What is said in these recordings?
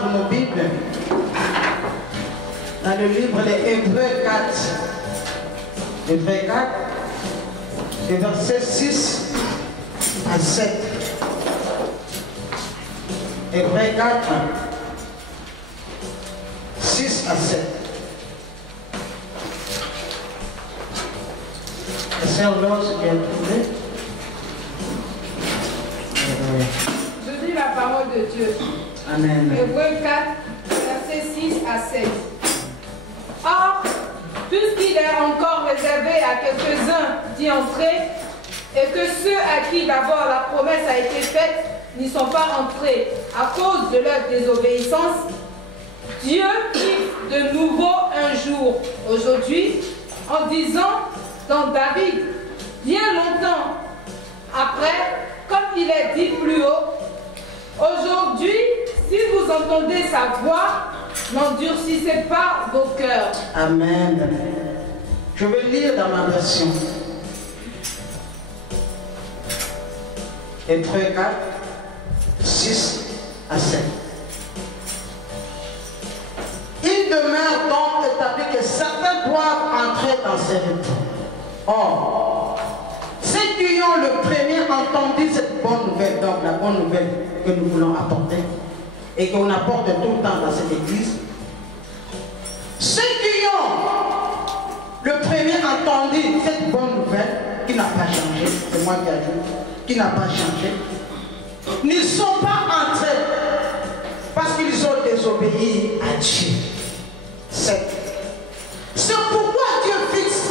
prendre nos Bibles dans le livre des Hébreux 4. Hébreux 4, les versets 6 à 7. Hébreux 4, 6 à 7. La sœur Laure, c'est bien trouvé. Je dis la parole de Dieu. Amen. Hébreux 4, versets 6 à 7. Or, puisqu'il est encore réservé à quelques-uns d'y entrer, et que ceux à qui d'abord la promesse a été faite n'y sont pas entrés à cause de leur désobéissance, Dieu fixe de nouveau un jour aujourd'hui en disant dans David, bien longtemps après, comme il est dit plus haut, aujourd'hui, si vous entendez sa voix, n'endurcissez pas vos cœurs. Amen. Je vais lire dans ma version. Hébreux 4, 6 à 7. Il demeure donc établi que certains doivent entrer dans ces rites. Or, ceux qui ont le premier entendu cette bonne nouvelle, donc la bonne nouvelle que nous voulons apporter, et qu'on apporte tout le temps dans cette église, ceux qui ont le premier entendu cette bonne nouvelle, qui n'a pas changé, c'est moi qui ajoute, qui n'a pas changé, n'y sont pas entrés parce qu'ils ont désobéi à Dieu. C'est pourquoi Dieu fixe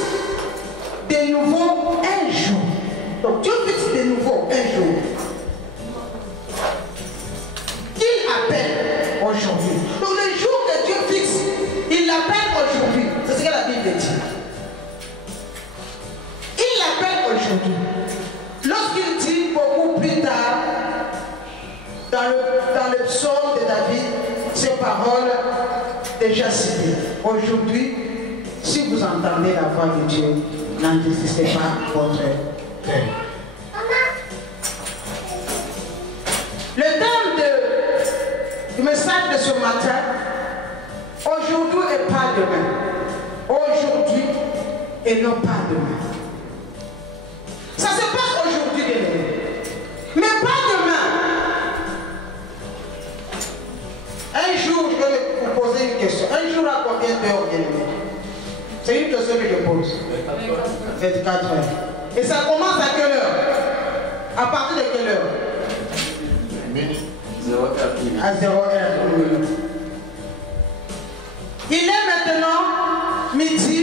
de nouveau un jour. Donc Dieu fixe de nouveau un jour qu'il appelle aujourd'hui. Donc le jour que Dieu fixe, il l'appelle aujourd'hui. C'est ce que la Bible dit. Il l'appelle aujourd'hui. Lorsqu'il dit beaucoup plus tard, dans le psaume de David, ces paroles déjà citées. Aujourd'hui, si vous entendez la voix de Dieu, n'endurcissez pas votre cœur. Le thème du message de ce matin, aujourd'hui et pas demain. Aujourd'hui et non pas demain. Ça se passe aujourd'hui et demain. Mais pas demain. Un jour, je vais vous poser une question. Un jour à combien d'heures, bien-aimé? C'est une question que je pose. 24 heures. Et ça commence à quelle heure? À partir de quelle heure? À 0 heure. Il est maintenant midi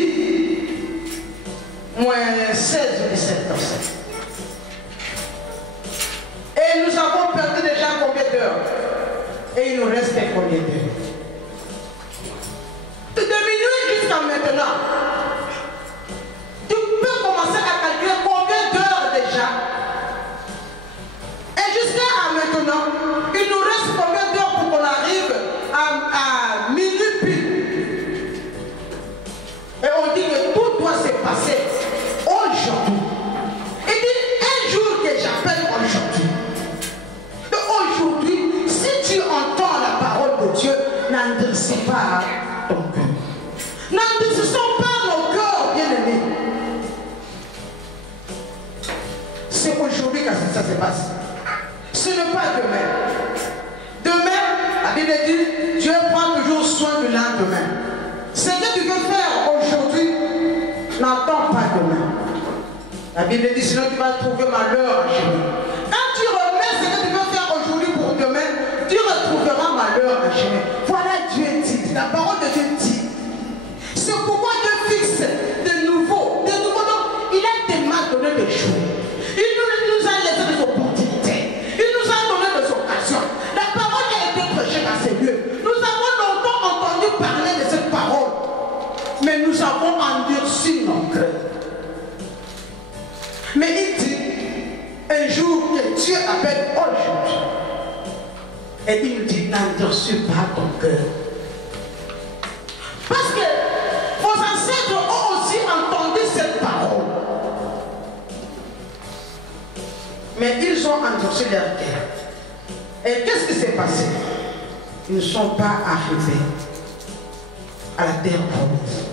moins 16 ou 17 heures. Et nous avons perdu déjà combien d'heures? Et il nous reste combien d'heures? De minuit jusqu'à maintenant. Tu peux commencer à calculer combien d'heures déjà. Et jusqu'à maintenant, il nous reste combien d'heures pour qu'on arrive à minuit pile. Et on dit que tout doit se passer aujourd'hui. Il dit un jour que j'appelle aujourd'hui. Aujourd'hui, si tu entends la parole de Dieu, n'endurcis pas ton cœur. N'endurcissons pas nos cœurs, bien-aimés. C'est aujourd'hui que ça se passe. Ce n'est pas demain. Demain, la Bible dit, Dieu prend toujours soin du lendemain. Ce que tu veux faire aujourd'hui, n'attends pas demain. La Bible dit, sinon tu vas trouver malheur chez nous. Quand tu remets ce que tu veux faire aujourd'hui pour demain, tu retrouveras malheur chez nous. Voilà Dieu dit, la parole de Dieu dit. C'est pourquoi Dieu fixe de nouveau. Donc, il a tellement donné des choses. Il nous a laissé des opportunités. Il nous a donné des occasions. La parole a été prêchée dans ces lieux. Nous avons longtemps entendu parler de cette parole. Mais nous avons endurci nos cœurs. Mais il dit, un jour que Dieu appelle aujourd'hui. Et il dit, n'endurcis pas ton cœur. Parce que vos ancêtres ont aussi entendu cette parole. Mais ils ont endurci leur cœur. Et qu'est-ce qui s'est passé? ils ne sont pas arrivés à la terre promise.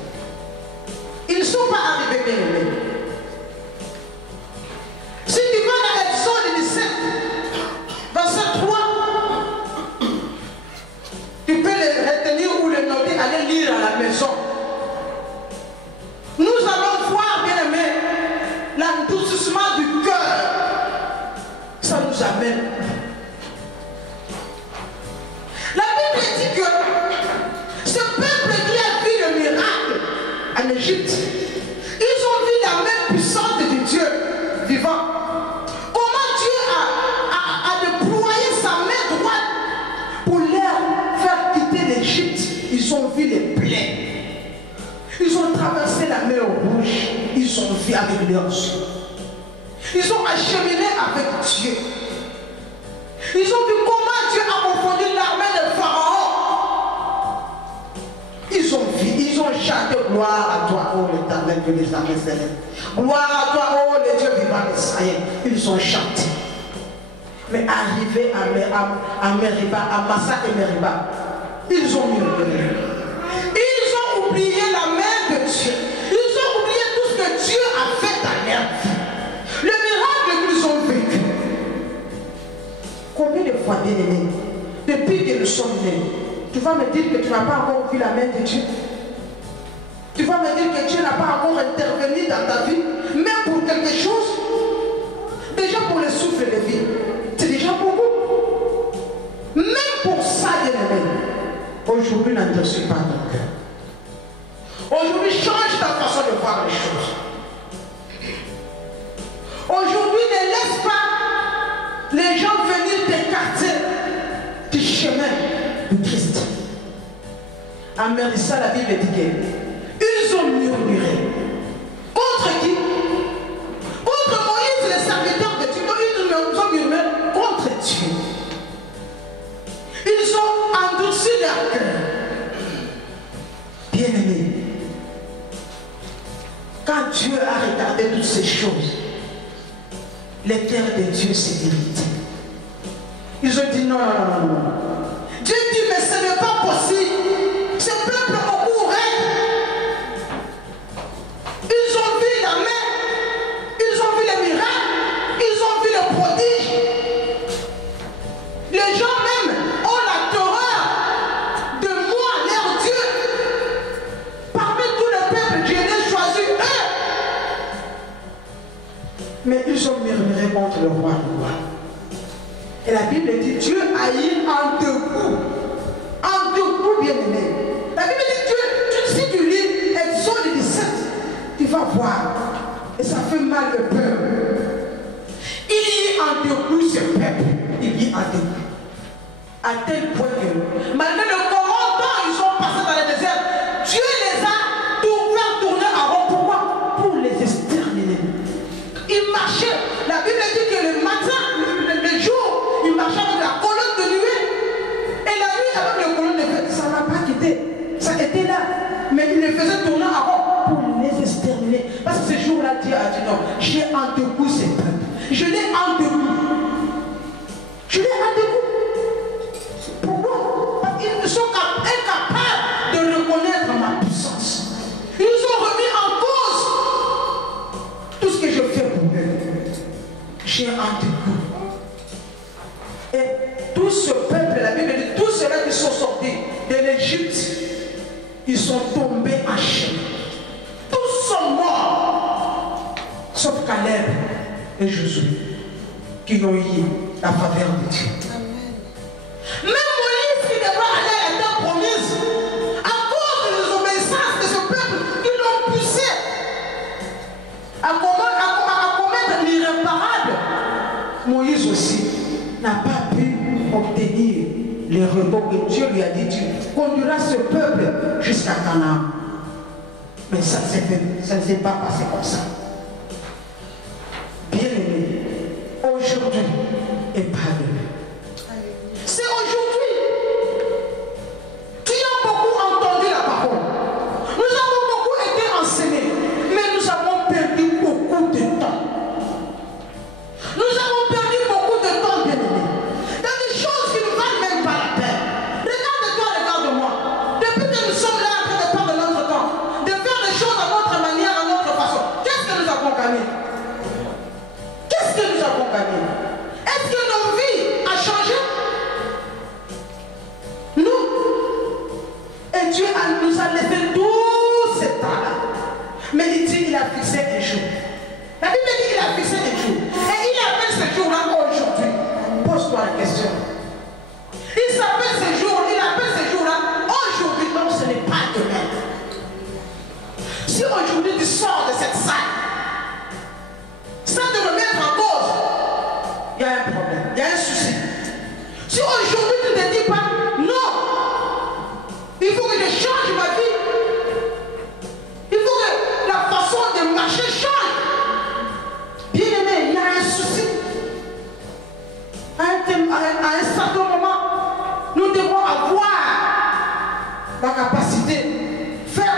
Ils ne sont pas arrivés, bien aimés. Si tu vas dans Exode 17, verset 3, tu peux le retenir ou le noter, aller lire à la maison. Nous allons voir, bien aimé, l'endoucissement du cœur. Ça nous amène. La Bible dit que ce peuple qui a vu le miracle en Égypte, ils ont vu la main puissante de Dieu vivant. Comment Dieu a déployé sa main droite pour leur faire quitter l'Égypte. Ils ont vu les plaies. Ils ont traversé la mer Rouge. Ils ont vu avec leurs yeux. Ils ont acheminé avec Dieu. Ils ont vu comment Dieu a confondu l'armée de Pharaon. Ils ont vu, ils ont chanté gloire à toi, oh l'Éternel de les armées célestes. Gloire à toi, oh le Dieu vivant d'Israël. Ils ont chanté. Mais arrivés à Meriba, à Massa et Meriba, ils ont murmuré. Ils ont oublié la main de Dieu. Ils ont oublié tout ce que Dieu a fait dans leur vie. Le miracle qu'ils ont vécu. Combien de fois, bien aimé, depuis que nous sommes nés, tu vas me dire que tu n'as pas encore vu la main de Dieu? Tu vas me dire que Dieu n'a pas encore intervenu dans ta vie, même pour quelque chose? Déjà pour le souffle de vie, c'est déjà beaucoup. Même pour ça, bien aimé, aujourd'hui n'endurcis pas ton cœur. Aujourd'hui, change ta façon de voir les choses. Aujourd'hui, ne laisse pas les gens venir t'écarter du chemin de Christ. À Mérissa, la Bible dit qu'ils ont murmuré. Contre qui? Contre Moïse, le serviteur de Dieu. Ils ont murmuré contre Dieu. Ils ont endurci leur cœur. Bien-aimés, quand Dieu a regardé toutes ces choses, les cœurs de Dieu s'est irrité. Ils ont dit non, non, non, non. Dieu dit, mais ce n'est pas possible. Ce peuple au courant. Ils ont vu la main, ils ont vu les miracles, ils ont vu le prodige. Les gens même ont la terreur de moi, leur Dieu. Parmi tout le peuple, Dieu a choisi eux. Mais ils ont murmuré contre le roi du roi. Et la Bible dit Dieu haït en deux coups. En deux coups, bien aimé. La Bible dit Dieu, si tu lis Exode 17, tu vas voir. Et ça fait mal le peuple. Il y a en deux coups ce peuple. Il y a en deux coups. À tel point que, malgré le 40 ans, ils sont passés dans le désert. Dieu les a tourner en rond. Pourquoi? Pour les exterminer. Ils marchaient. La Bible dit que le matin, le jour, ils marchaient avec la colonne de nuée. Et la nuit, avec le colonne de feu, ça n'a pas quitté. Ça était là. Mais ils les faisaient tourner en rond pour les exterminer. Parce que ce jour-là, Dieu a dit non, j'ai en deux coups ces peuples. Je l'ai en deux coups. Je l'ai en deux coups. Pourquoi? Parce qu'ils sont incapables de reconnaître ma puissance. Ils ont remis en cause tout ce que je fais pour eux. J'ai un dégoût. Et tout ce peuple, la Bible dit, tous ceux-là qui sont sortis de l'Égypte, ils sont tombés en chaîne. Tous sont morts, sauf Caleb et Josué, qui ont eu la faveur de Dieu. Même Moïse qui devait aller à la terre promise, à cause de désobéissance de ce peuple, ils l'ont poussé à commettre l'irréparable. Moïse aussi n'a pas pu obtenir les repos que Dieu lui a dit. Tu conduiras ce peuple jusqu'à Canaan. Mais ça ne s'est pas passé comme ça. Bien aimé, aujourd'hui et pas demain. C'est aujourd'hui. Qui a beaucoup entendu la parole. Nous avons beaucoup été enseignés, mais nous avons perdu beaucoup de temps. Nous avons perdu beaucoup de temps, bien aimés, dans des choses qui ne valent même pas la peine. Regarde la capacité. Faire,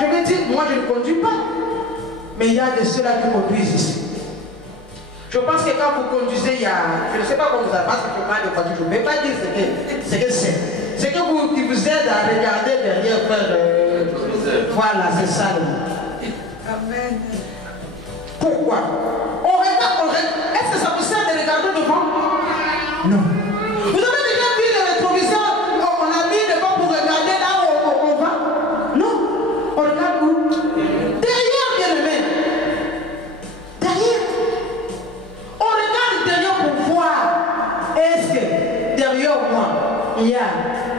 je vais dire, moi je ne conduis pas. Mais il y a de ceux-là qui conduisent ici. Je pense que quand vous conduisez, il y a, je ne sais pas comment vous avez, parce que je parle de voiture, je ne vais pas dire ce que c'est. C'est que qui vous aide à regarder derrière, faire, voilà, c'est ça le mot. Amen. Pourquoi? On regarde, est-ce que ça vous sert de regarder devant? Non. Vous avez déjà vu le rétroviseur, on a mis devant pour regarder là où on va? Non. On regarde où? Derrière, bien aimé. Derrière. On regarde derrière pour voir. Est-ce que derrière moi, il y a.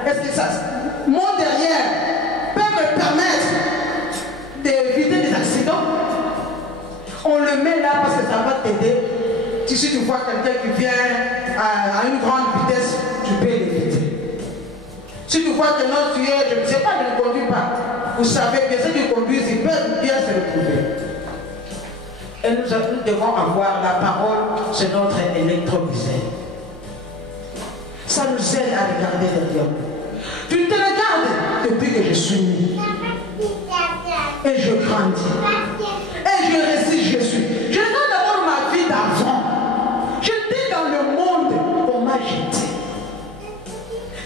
Est-ce que ça, mon derrière peut me permettre d'éviter des accidents? On le met là parce que ça va t'aider. Si tu vois quelqu'un qui vient à une grande vitesse, tu peux l'éviter. Si tu vois que non, tu es, je ne sais pas, je ne conduis pas. Vous savez que ceux qui conduisent, ils peuvent bien se retrouver. Et nous devons avoir la parole, c'est notre électroviseur. Ça nous aide à regarder derrière nous. Tu te regardes depuis que je suis né. Et je grandis. Et je résiste, je suis. Je regarde d'abord ma vie d'avant. J'étais dans le monde, comment j'étais.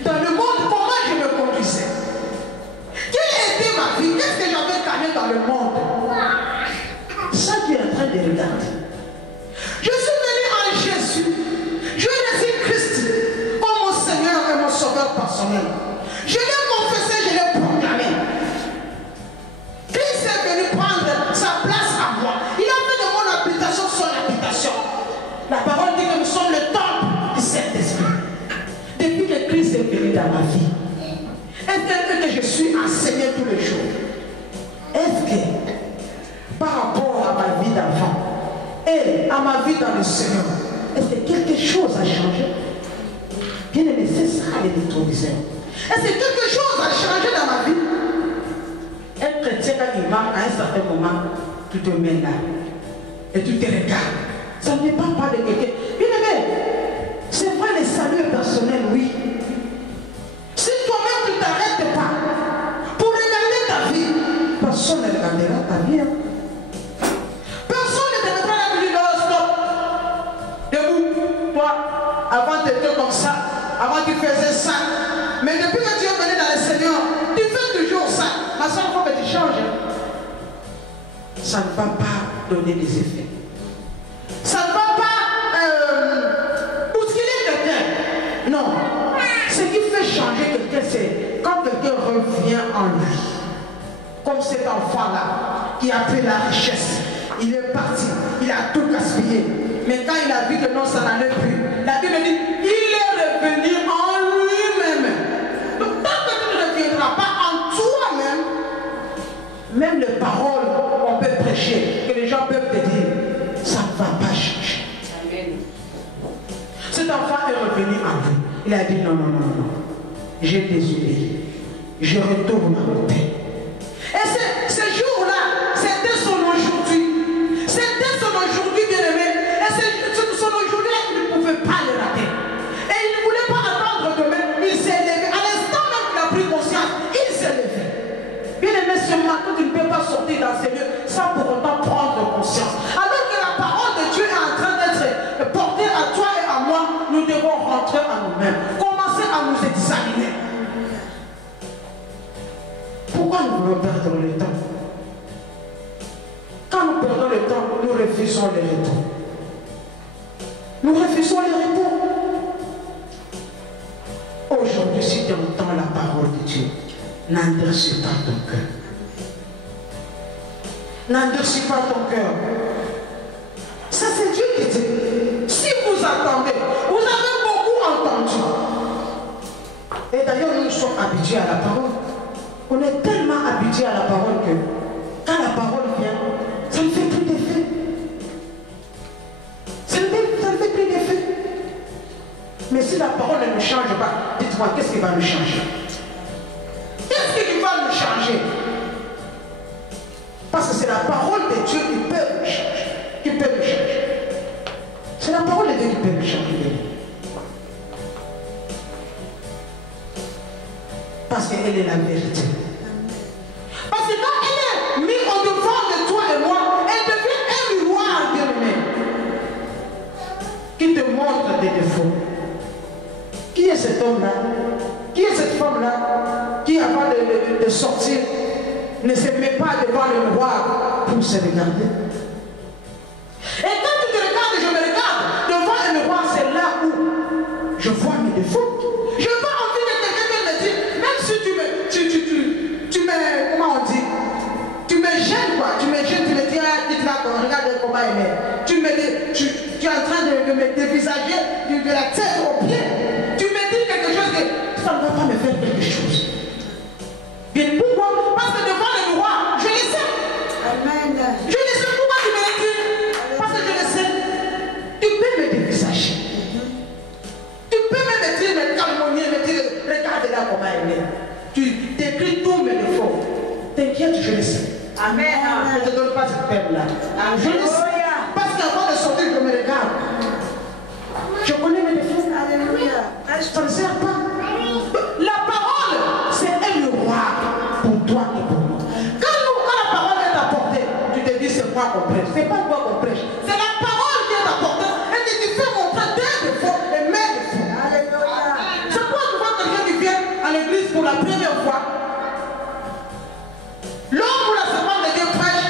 Dans le monde, comment je me conduisais. Quelle était ma vie? Qu'est-ce que j'avais gagné dans le monde? Ça, tu es en train de regarder. Je suis venu en Jésus. Je reçu Christ comme mon Seigneur et mon Sauveur personnel. Je l'ai confessé, je l'ai proclamé. Christ est venu prendre sa place à moi. Il a fait de mon habitation son habitation. La parole dit que nous sommes le temple du Saint-Esprit. Depuis que Christ est venu dans ma vie, est-ce que je suis enseigné tous les jours? Est-ce que par rapport à ma vie d'enfant et à ma vie dans le Seigneur, est-ce que quelque chose a changé? Bien aimé, c'est ça l'électroviseur. Est-ce que quelque chose a changé dans ma vie? Un chrétien, quand il va à un certain moment, tu te mets là et tu te regardes. Ça ne dépend pas de quelqu'un. Bien aimé, c'est vrai, le salut est personnel, oui. Si toi-même tu ne t'arrêtes pas pour regarder ta vie, personne ne regardera ta vie. Personne ne te mettra la vie dans stop. Debout, toi, avant tu étais comme ça, avant tu faisais ça. Mais depuis que tu es venu dans le Seigneur, tu fais toujours ça. Ma soeur, il faut que tu changes. Ça ne va pas donner des effets. Ça ne va pas bousculer quelqu'un. Non. Ce qui fait changer quelqu'un, c'est quand quelqu'un revient en lui. Comme cet enfant-là, qui a pris la richesse. Il est parti, il a tout gaspillé. Mais quand il a vu que non, ça n'en est plus, la Bible dit, il est revenu en lui-même. Donc tant que tu ne reviendras pas en toi-même, même les paroles on peut prêcher, que les gens peuvent te dire, ça ne va pas changer. Amen. Cet enfant est revenu en lui. Il a dit non, non, non, non. J'ai désolé. Je retourne à mon père. Et ce jour-là, c'était son aujourd'hui. C'était son aujourd'hui, bien-aimé. Et son aujourd'hui-là, il ne pouvait pas le rater. Et il ne voulait pas attendre demain. Il s'est levé. À l'instant même qu'il a pris conscience, il s'est levé. Bien-aimé, ce matin, tu ne peux pas sortir dans ces lieux sans pour autant prendre conscience. Alors que la parole de Dieu est en train d'être portée à toi et à moi, nous devons rentrer en nous-mêmes. Commencer à nous examiner. Pourquoi nous voulons perdre le temps? Quand nous perdons le temps, nous refusons les retours. Nous refusons les retours. Aujourd'hui, si tu entends la parole de Dieu, n'endurcis pas ton cœur. N'endurcis pas ton cœur. Ça, c'est Dieu qui dit. Si vous attendez, vous avez beaucoup entendu. Et d'ailleurs, nous sommes habitués à la parole. On est tellement habitués à la parole que quand la parole vient, ça ne fait plus d'effet. Ça ne fait plus d'effet. Mais si la parole ne nous change pas, dites-moi, qu'est-ce qui va nous changer? Qu'est-ce qui va nous changer? Parce que c'est la parole de Dieu qui peut nous changer. Qui peut nous changer. C'est la parole de Dieu qui peut nous changer. Parce qu'elle est la vérité. Parce que quand elle est mise au devant de toi et moi, elle devient un miroir, bien-aimé, qui te montre des défauts. Qui est cet homme-là? Qui est cette femme-là qui, avant de sortir, ne se met pas devant le miroir pour se regarder? Et quand tu te regardes, je me regarde devant le miroir, c'est là où je vois mes défauts. Je n'ai pas envie de quelqu'un qui me dit, même si tu me, comment on dit, tu me gênes quoi, tu me gênes, tu me dis, ah, dites-là, regarde comment elle est. Tu es en train de me dévisager de la tête aux pieds. Tu me dis quelque chose que ça ne va pas me faire quelque chose. Bien, pourquoi? Parce que devant le miroir, je le sais. Amen. Je le sais. Pourquoi tu me le dis? Parce que je le sais. Tu peux me dévisager. Tu peux me dire, me calmonier, me dire, regarde là comment elle est. Tu décris tous mes défauts. T'inquiète, je le sais. Amen. Je ne te donne pas cette peine-là. Je le sais. Parce qu'avant de sortir, je me regarde. Je connais mes défauts. Alléluia. Ça ne sert pas. La parole, c'est un miroir pour toi et pour moi. Quand la parole est apportée, tu te dis c'est moi qu'on prêche. C'est pas toi qu'on prêche. C'est la parole qui est apportée et qui te fait montrer tes défauts et mes défauts. Alléluia. C'est quoi tu vois quelqu'un qui vient à l'église pour la première fois? L'homme ou la servante de Dieu prêche,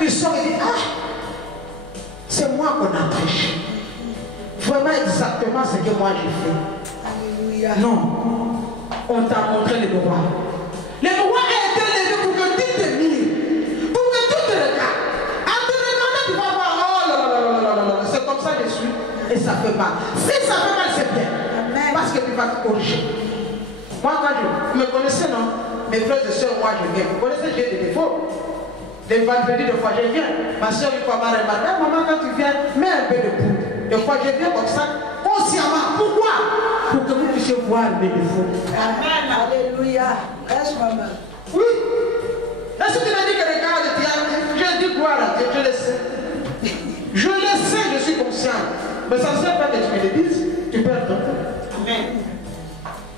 il sort et dit, ah, c'est moi qu'on a prêché. Vraiment exactement ce que moi j'ai fait. Alléluia. Non, on t'a montré le miroir. Le miroir a été levé pour que tu te mires, pour que tu te regardes. En te regardant, tu vas voir, oh là là là là là là, c'est comme ça que je suis et ça fait mal. Si ça fait mal, c'est bien. Amen. Parce que tu vas te corriger. Moi, quand vous me connaissez, non? Mes frères et sœurs, moi je viens. Vous connaissez, j'ai des défauts. Des vendredis, des fois je viens. Ma soeur, une fois, m'a remarqué, ah, maman, quand tu viens, mets un peu de poudre. Des fois je viens comme ça, consciemment. Pourquoi? Pour que vous puissiez voir mes défauts. Amen. Alléluia. Reste maman. Oui. Est-ce que tu m'as dit que regarde, je dis gloire à Dieu, je le sais. Je le sais, je suis conscient. Mais ça ne sert pas que tu me le dises, tu perds ton temps. Amen.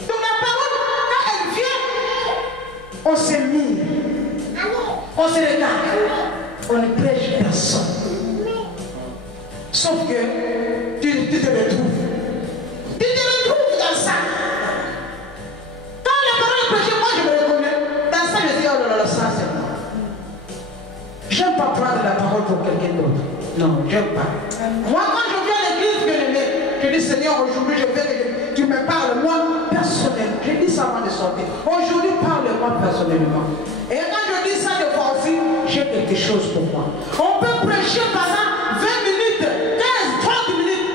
Donc la parole, quand elle vient, on se mire. On se regarde. On ne prêche personne. Sauf que tu te retrouves. Tu te retrouves dans ça. Quand la parole est prêchée, moi je me reconnais. Dans ça, je dis, oh là là, ça c'est moi. J'aime pas prendre la parole pour quelqu'un d'autre. Non, j'aime pas. Moi, quand je viens à l'église, bien-aimé, je dis, Seigneur, aujourd'hui, je veux que tu me parles, moi, personnellement. Je dis ça avant de sortir. Aujourd'hui, parle-moi personnellement. Et quand je dis ça de fois aussi, j'ai quelque chose pour moi. On peut prêcher pendant 20 minutes, 15, 30 minutes.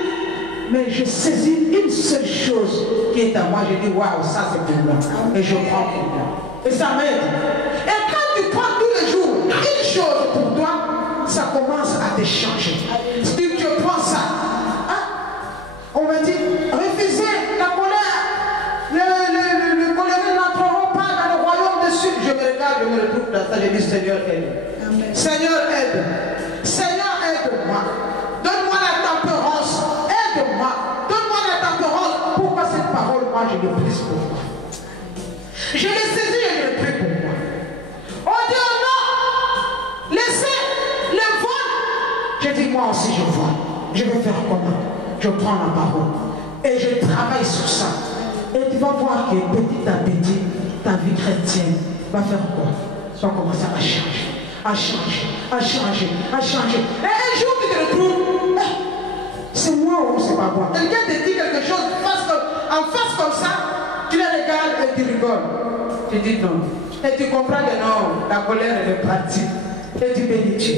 Mais je saisis une seule chose qui est à moi. Je dis, waouh, ça c'est pour moi. Et je prends pour moi. Et ça m'aide. Et quand tu prends tous les jours une chose pour toi, ça commence à te changer. Si tu prends ça, hein, on va dire, refusez la colère. Le colérique n'entreront pas dans le royaume des cieux. Je me regarde, je me retrouve dans ça, je dis, Seigneur, aide. Seigneur, aide. Seigneur, aide-moi. Donne-moi la tempérance. Aide-moi. Donne-moi la tempérance. Pourquoi cette parole, moi, je l'ai prise pour moi? Je l'ai saisie et je l'ai pris pour moi. On dit, oh non, laissez le vol. Je dis, moi aussi, je vole. Je vais faire comment? Je prends la parole et je travaille sur ça. Et tu vas voir que petit à petit, ta vie chrétienne va faire quoi? Ça va commencer à changer. À changer, à changer, à changer. Et un jour tu te retrouves, c'est moi ou c'est pas moi? Quelqu'un te dit quelque chose en face comme ça, tu le regardes et tu rigoles. Tu dis non. Et tu comprends que non, la colère elle est partie. Et tu bénis Dieu.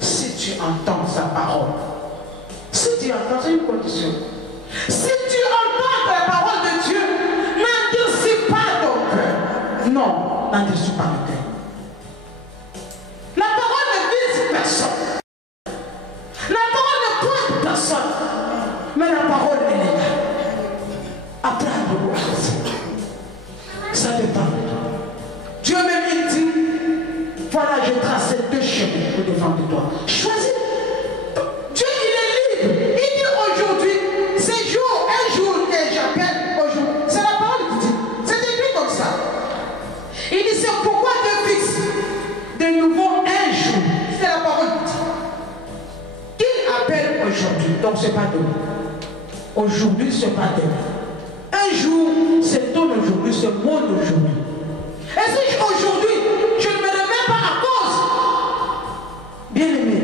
Si tu entends sa parole, si tu entends, c'est une condition. Si tu entends la parole de Dieu, n'endurcis pas ton cœur. Non, n'endurcis pas le cœur. La parole ne vise personne. La parole ne pointe personne. Mais la parole, elle est là. Apprends-le. Ça dépend. Dieu même dit, voilà, je trace deux chemins au-devant de toi. Choisis. Dieu, il est libre. Il dit aujourd'hui, c'est jour, un jour que j'appelle aujourd'hui. C'est la parole qui dit. C'est écrit Aujourd'hui, ce n'est pas demain. Un jour, c'est ton aujourd'hui, c'est mon aujourd'hui. Et si aujourd'hui, je ne me remets pas à cause, bien aimé,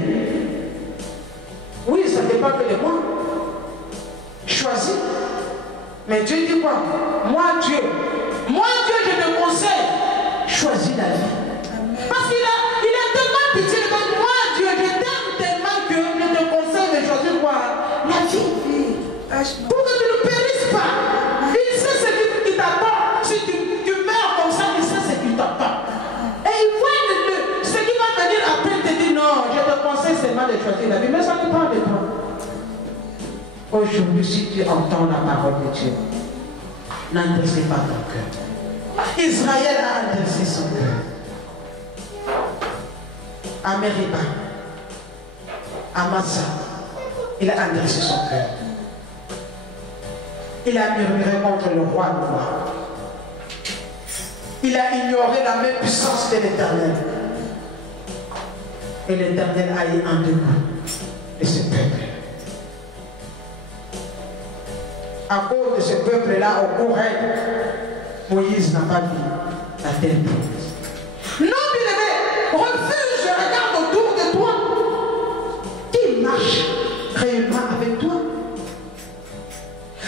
oui, ça ne dépend que de moi. Choisis. Mais Dieu dit quoi? Moi Dieu, je te conseille, choisis la vie. Parce qu'il a tellement pitié de toi. Moi Dieu, je t'aime tellement que je te conseille de choisir quoi? La vie. Pour que tu ne périsses pas. Il sait ce qui t'attend. Si tu meurs comme ça, il sait ce qui t'attend. Et il voit ce qui va venir après, te dit non, je te conseille seulement de choisir la vie. Mais ça dépend de toi. Aujourd'hui, si tu entends la parole de Dieu, n'endurcis pas ton cœur. Israël a endurci son cœur. À Mériba, à Massa, il a endurci son cœur. Il a murmuré contre le roi de roi. Il a ignoré la même puissance de l'Éternel. Et l'Éternel a eu un dégoût de ce peuple. À cause de ce peuple-là, au cours Moïse n'a pas vu la terre promise. Non, bien-aimé, refuse, regarde autour de toi. Qui marche réellement avec toi?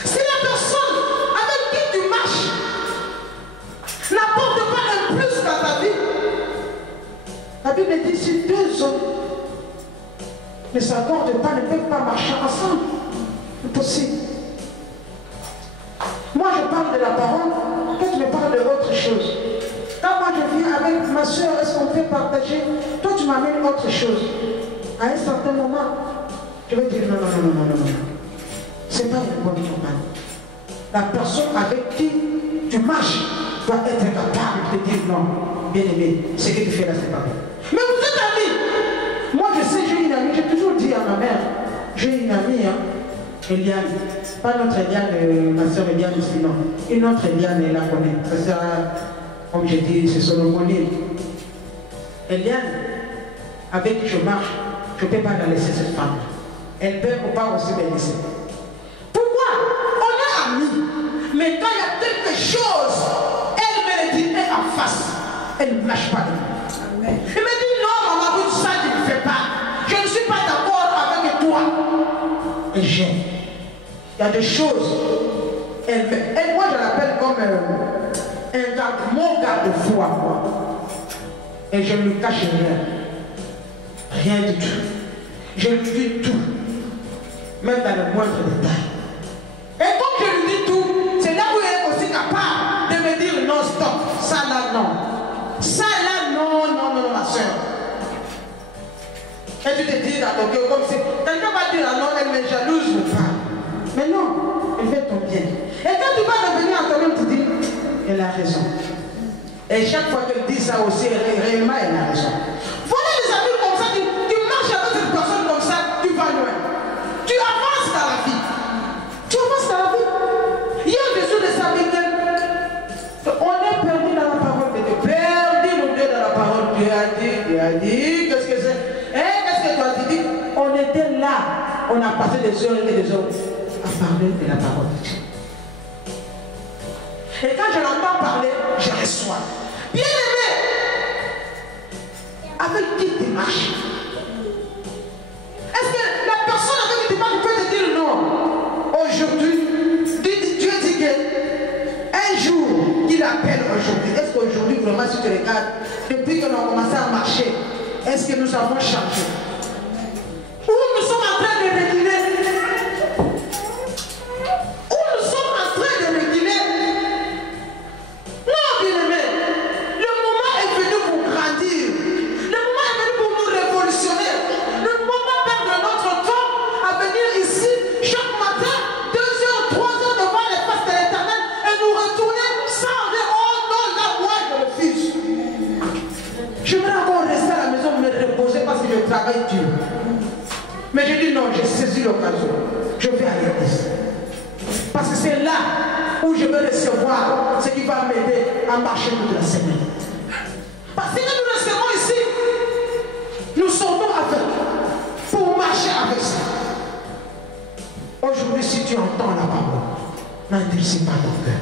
Si la personne avec qui tu marches n'apporte pas un plus dans ta vie, la Bible dit si deux hommes ne s'accordent pas, ne peuvent pas marcher ensemble. Impossible. Moi je parle de la parole, toi tu me parles de autre chose. Quand moi je viens avec ma soeur, est-ce qu'on peut partager? Toi tu m'amènes autre chose. À un certain moment, je vais dire non. C'est pas une bonne compagnie. La personne avec qui tu marches doit être capable de te dire non, bien aimé, ce que tu fais là c'est pas bon. Mais vous êtes amis. Moi je sais, j'ai une amie, j'ai toujours dit à ma mère, j'ai une amie, Eliane. Pas notre Eliane, ma soeur Eliane aussi, non. Une autre Eliane, elle la connaît. Ça sera, comme je dis, c'est Solomonine. Eliane, avec qui je marche, je ne peux pas la laisser cette femme. Elle peut ou pas aussi me laisser. Pourquoi? On est amis. Mais quand il y a quelque chose, elle me le dit en face. Elle ne me lâche pas de moi. Elle me dit non, maman, ça tu ne fais pas. Je ne suis pas d'accord avec toi. Et j'aime. Il y a des choses. Moi, je l'appelle comme mon garde-fou à moi. Et je ne lui cache rien. Rien du tout. Je lui dis tout. Même dans le moindre détail. Et comme je lui dis tout, c'est là où elle est aussi capable de me dire non, stop. Ça là, non. Ça là, non, ma soeur. Et tu te dis dans ton cœur comme si quelqu'un va dire non, elle me jalouse ou pas. Mais non, elle fait ton bien. Et quand tu vas revenir à toi-même, tu dis, elle a raison. Et chaque fois qu'elle dit ça aussi, réellement, elle a raison. Voilà des amis comme ça, tu marches avec cette personne comme ça, tu vas loin. Tu avances dans la vie. Tu avances dans la vie. Il y a besoin de s'habiter. On est perdu dans la parole de Dieu. Perdu nos deux dans la parole. Dieu a dit, qu'est-ce que c'est? Qu'est-ce que toi tu dis? On était là. On a passé des heures et des heures à parler de la parole de Dieu. Et quand je l'entends parler, je reçois. Bien aimé, avec qui tu marches? Est-ce que la personne avec qui tu marches peut te dire non? Aujourd'hui, Dieu dit qu'un jour qu'il appelle aujourd'hui, est-ce qu'aujourd'hui, vraiment, si tu regardes, depuis qu'on a commencé à marcher, est-ce que nous avons changé? Où nous sommes en train de reculer? Travail dur. Mais je dis non, j'ai saisi l'occasion. Je vais à l'église. Parce que c'est là où je vais recevoir ce qui va m'aider à marcher toute la semaine. Parce que nous recevons ici, nous sortons avec pour marcher avec ça. Aujourd'hui, si tu entends la parole, n'endurcis pas ton cœur.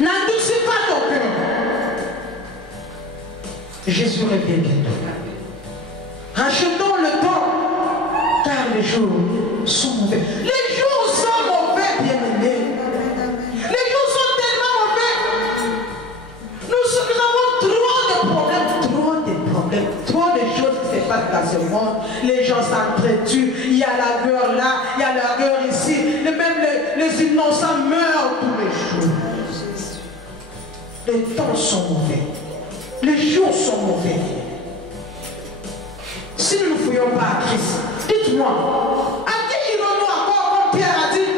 N'endurcis pas ton cœur. Jésus revient bientôt. Rachetons le temps, car les jours sont mauvais. Les jours sont mauvais, bien-aimés. Les jours sont tellement mauvais. Nous avons trop de choses qui se passent dans ce monde. Les gens s'entretuent, il y a la guerre là, il y a la guerre ici. Et même les innocents meurent tous les jours. Les temps sont mauvais. Les jours sont mauvais. Si nous ne fouillons pas à Christ, dites-moi, à qui irons-nous encore comme Pierre a dit?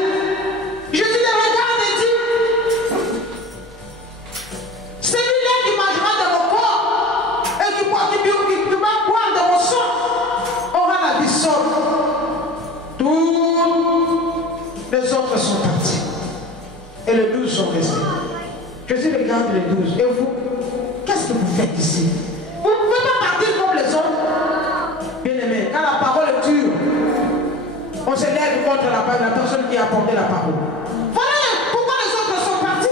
Jésus les regarde et dit, celui-là qui mangera de mon corps et qui va boire de mon sang aura la vie sauve. Tous les autres sont partis. Et les 12 sont restés. Jésus regarde les 12. Et vous, qu'est-ce que vous faites ici? Vous ne pouvez pas partir comme les autres. Bien-aimé, quand la parole est dure, on se lève contre la personne qui a apporté la parole. Voilà pourquoi les autres sont partis.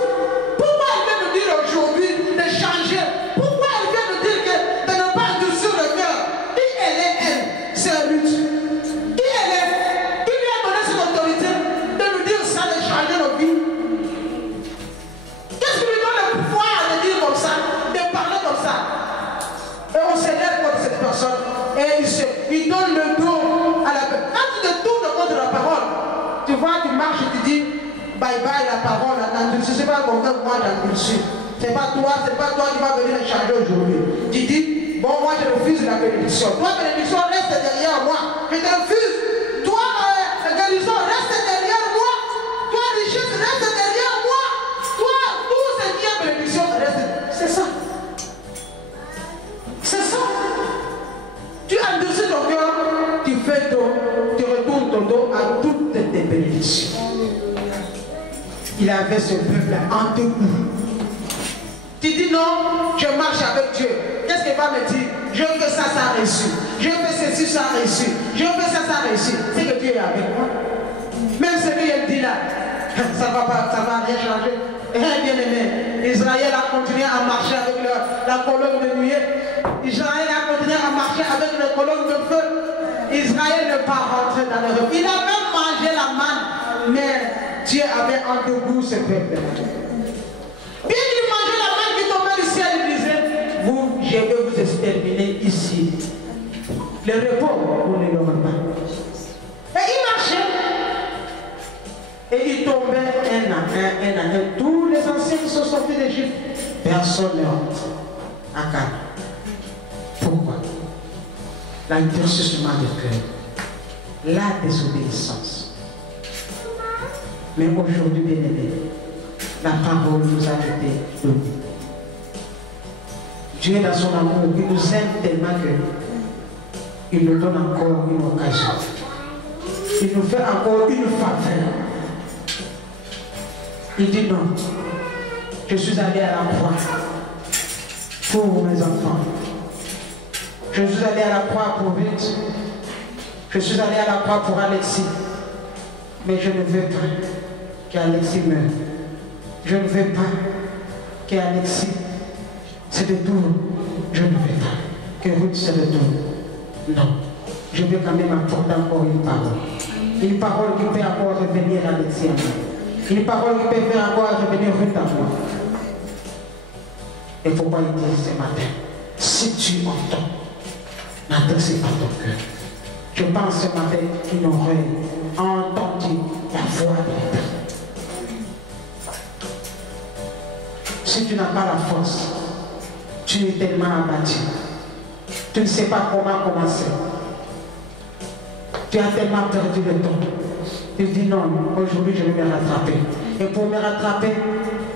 Pourquoi elle vient nous dire aujourd'hui de changer? Pourquoi elle vient nous dire de ne pas endurcir le cœur? Qui elle est, elle? C'est Ruth. Qui elle est? Qui lui a donné cette autorité de nous dire ça, de changer nos vies? Qu'est-ce qui lui donne le pouvoir de dire comme ça, de parler comme ça? Et on se lève contre cette personne. Et il donne le dos à la personne. Quand tu te tournes contre la parole, tu vois, tu marches et tu dis bye bye la parole. Ce n'est pas comme ça que moi j'endurcis. Ce n'est pas toi qui vas venir changer aujourd'hui. Tu dis, bon, moi je refuse la bénédiction. Toi, bénédiction, reste derrière moi. Je te refuse. Toi, guérison, reste derrière moi. Toi, richesse, reste derrière moi. Toi, tout ce qui est bénédiction, reste. C'est ça. C'est ça. Tu endurcis ton cœur, tu fais dos, tu retournes ton dos à toutes tes bénédictions. Il avait ce peuple en debout. Tu dis non, je marche avec Dieu. Qu'est-ce qu'il va me dire? Je fais ça, ça a réussi. Je fais ceci, ça a réussi. Je fais ça, ça a réussi. C'est que Dieu est avec moi. Même celui qui dit là, ça ne va rien changer. Eh bien aimé, Israël a continué à marcher avec la colonne de nuée. Israël a continué à marcher avec la colonne de feu. Israël ne pas rentrer dans le rêve. Il a même mangé la manne, mais Dieu avait en debout ce peuple. Bien qu'il mangeait la manne qui tombait du ciel, il disait, vous, je vais vous exterminer ici. Le repos, vous ne l'aurez pas. Et il marchait. Et il tombait un à un. Tous les anciens qui sont sortis d'Égypte, personne ne rentre à Canaan. Pourquoi? L'endurcissement de cœur, la désobéissance. Mais aujourd'hui, bien aimé, la parole nous a été donnée. Dieu, dans son amour, il nous aime tellement qu'il nous donne encore une occasion. Il nous fait encore une faveur. Il dit non, je suis allé à la croix pour mes enfants. Je suis allé à la croix pour Ruth. Je suis allé à la croix pour Alexis. Mais je ne veux pas qu'Alexis meure. Je ne veux pas qu'Alexis se détourne. Je ne veux pas que Ruth se détourne. Non, je veux quand même apporter encore une parole. Une parole qui peut encore revenir à Alexis à moi. Une parole qui peut faire encore revenir Ruth à moi. Il ne faut pas y dire ce matin. Si tu entends, n'adressez pas ton cœur. Je pense ce matin qu'une oreille a entendu la voix de l'Éternel. Si tu n'as pas la force, tu es tellement abattu. Tu ne sais pas comment commencer. Tu as tellement perdu le temps. Tu dis non, aujourd'hui je vais me rattraper. Et pour me rattraper,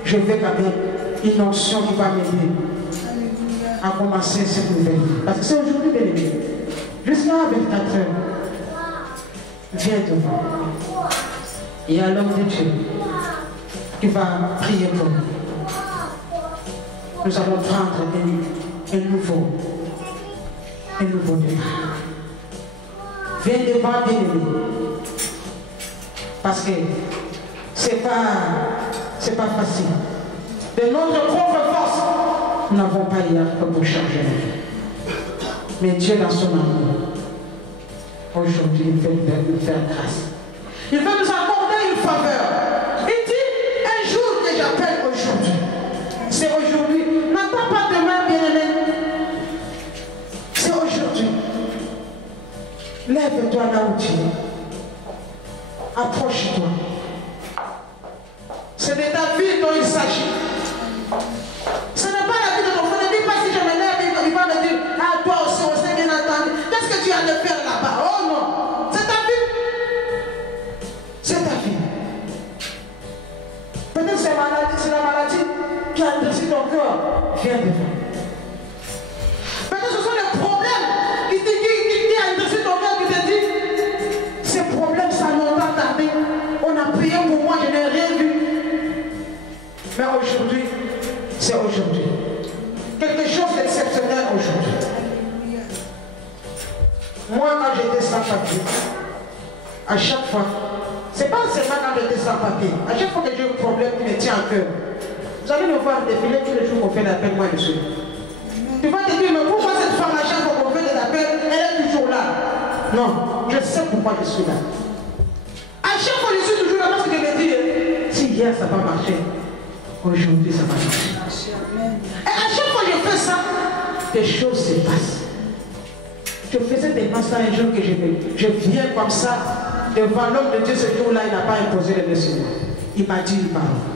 je vais quand même une notion qui va m'aider à commencer cette nouvelle vie. Parce que c'est aujourd'hui, bien aimé. Jusqu'à 24 heures, viens devant. Il y a l'homme de Dieu qui va prier pour nous. Nous allons prendre un nouveau départ. Viens devant, bien aimé. Parce que c'est pas facile. De notre propre force, nous n'avons pas hier pour changer la vie. Mais Dieu, dans son amour, aujourd'hui, il veut nous faire grâce. Il veut nous accorder une faveur. Il dit, un jour que j'appelle aujourd'hui. C'est aujourd'hui. N'attends pas demain, bien-aimé. C'est aujourd'hui. Lève-toi là où tu es. Approche-toi. C'est de ta vie dont il s'agit. Ce n'est pas la vie de ton frère. Ne dis pas si je m'énerve, il va me dire, ah toi aussi, on s'est bien entendu. Qu'est-ce que tu as de faire là-bas? Oh non, c'est ta vie. C'est ta vie. Peut-être c'est la maladie qui a endurci ton cœur. Viens devant. Peut-être ce sont les problèmes qui a endurci ton cœur, qui te dit, ces problèmes, ça longtemps tardé. On a prié pour moi, je n'ai rien vu. Mais aujourd'hui, c'est aujourd'hui. Quelque chose d'exceptionnel aujourd'hui. Moi, quand j'étais sans papier, à chaque fois, c'est pas seulement quand j'étais sans papier, à chaque fois que j'ai un problème qui me tient à cœur, vous allez me voir défiler tous les jours qu'on fait l'appel, moi je suis. Tu vas te dire, mais pourquoi cette femme, à chaque fois qu'on fait des appels, elle est toujours là? Non, je sais pourquoi je suis là. À chaque fois, je suis toujours là parce que je me dis, si hier ça va marcher, aujourd'hui ça va marcher. Et à chaque fois que je fais ça, des choses se passent. Je faisais tellement ça un jour que je viens comme ça devant l'homme de Dieu ce jour-là, il n'a pas imposé les mains sur moi. Il m'a dit une parole.